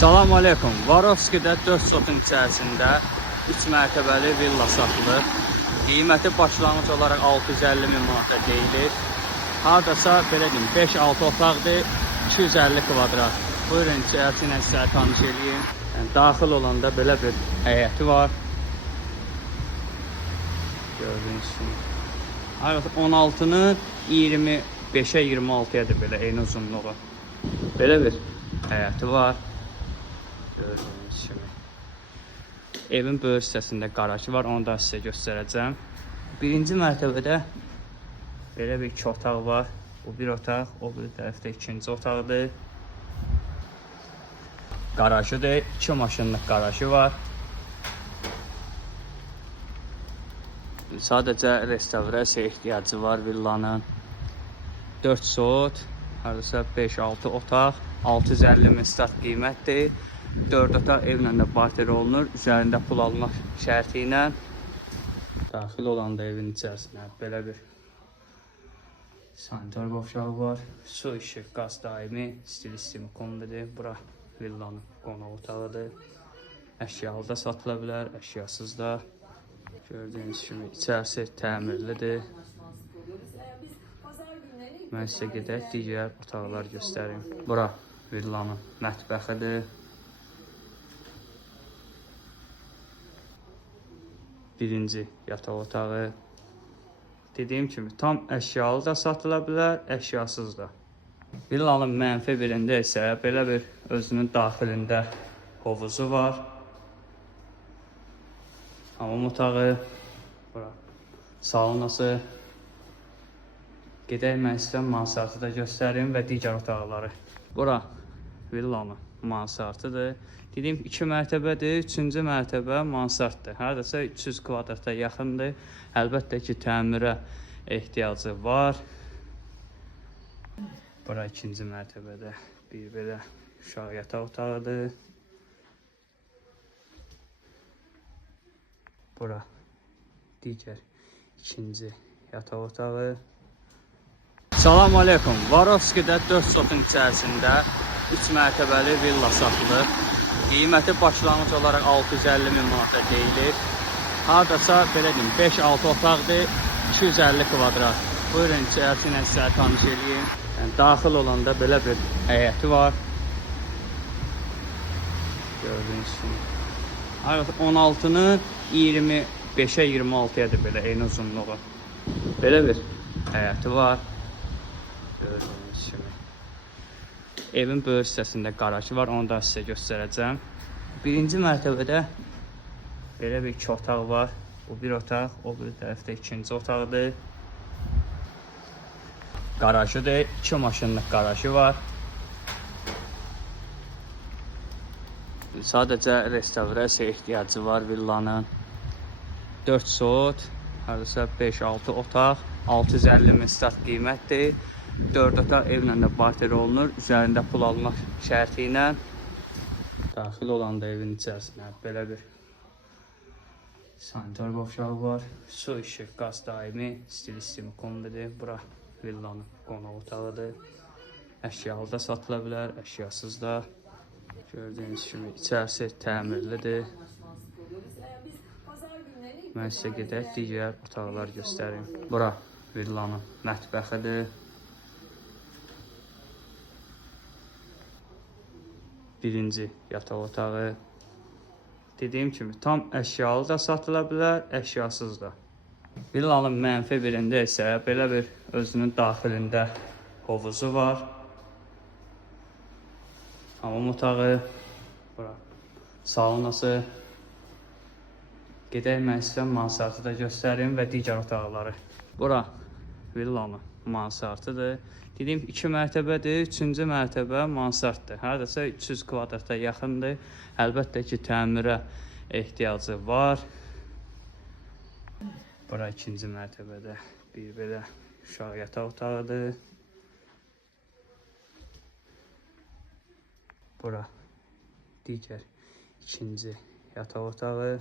Salam aleykum. Varovski'də 4 sotun içərisində 3 mərtəbəli villa satılır. Qiyməti başlanğıc olaraq 650 min manata deyilir. Hardasa belə deyim 5-6 otaqdır, 250 kvadrat. Buyurun içərisi ilə sizə tanış edeyim. Yəni, daxil olanda belə bir həyəti var. Gördüyünüz kimi. 16-nın 25-ə 26-yadır belə eyni uzunluğu. Belə bir həyəti var. Gördüyünüz kimi. Evin böyük hissəsində qarajı var, onu da sizə göstərəcəm. Birinci mərtəbədə belə bir 2 otaq var. Bu bir otaq, o bir tərəfdə ikinci otaqdır. Qarajıdır, 2 maşınlıq qarajı var. Sadəcə restavrasiya ehtiyacı var villanın. 4 sot, hardasa 5-6 otaq, 650 min start qiymətdir. 4 otaq evlə də barter olunur. Üzərində pul almaq şərti ilə. Daxil olanda evin içərisinə belə bir sanitar qovşağı var. Su, işıq, qaz daimi, stil sistemi kombidir. Bura villanın qonaq otağıdır. Əşyalı da satıla bilər, əşyasız da. Gördüyünüz kimi içərisi təmirlidir. Mən sizə gedək digər otaqlar göstərim. Bura villanın mətbəxidir. Birinci yataq otağı. Dediyim kimi tam əşyalı da satıla bilər, əşyasız da. Villanın mənfi birində isə belə bir özünün daxilində hovuzu var. Hamam otağı, bura saunası. Gedək mən sizə mansartı da göstərim və digər otaqları. Bura villanın mansartıdır. Dediyim 2 mərtəbədir, 3-cü mərtəbə mansartdır. Hardasa 300 kvadrata yaxındır. Əlbəttə ki, təmirə ehtiyacı var. Bura 2-ci mərtəbədə bir belə uşaq yataq otağıdır. Bura digər 2-ci yataq otağı. Salam aleykum. Varovski'də 4 sotun içərisində 3 mərtəbəli villa satılır. Qiyməti başlanğıc olaraq 650 min manata deyilir. Hardasa belə deyim 5-6 otaqdır, 250 kvadrat. Buyurun içərisi ilə sizə tanış edeyim. Yəni, daxil olanda belə bir həyəti var. Gördüyünüz kimi. 16-nın 25-ə 26-yadır belə eyni uzunluğu. Belə bir həyəti var. Gördüyünüz kimi. Evin böyük hissəsində qarajı var, onu da sizə göstərəcəm. Birinci mərtəbədə belə bir 2 otaq var. Bu bir otaq, o bir tərəfdə ikinci otaqdır. Qarajıdır, 2 maşınlıq qarajı var. Sadəcə restavrasiya ehtiyacı var villanın. 4 sot, hardasa 5-6 otaq, 650 min start qiymətdir. 4 otaq evlə də barter olunur. Üzərində pul almaq şərti ilə. Daxil olanda evin içərisinə belə bir sanitar qovşağı var. Su, işıq, qaz daimi, stil sistemi kombidir. Bura villanın qonaq otağıdır. Əşyalı da satıla bilər, əşyasız da. Gördüyünüz kimi içərisi təmirlidir. Mən sizə gedək digər otaqlar göstərim. Bura villanın mətbəxidir. Birinci yataq otağı. Dediyim kimi tam əşyalı da satıla bilər, əşyasız da. Villanın mənfi birində isə belə bir özünün daxilində hovuzu var. Hamam otağı, bura saunası. Gedək mən sizə mansartı da göstərim və digər otaqları. Bura villanın mansartıdır. Dediyim 2 mərtəbədir, 3-cü mərtəbə mansartdır. Hardasa 300 kvadrata yaxındır. Əlbəttə ki, təmirə ehtiyacı var. Bura 2-ci mərtəbədə bir belə uşaq yataq otağıdır. Bura digər 2-ci yataq otağı.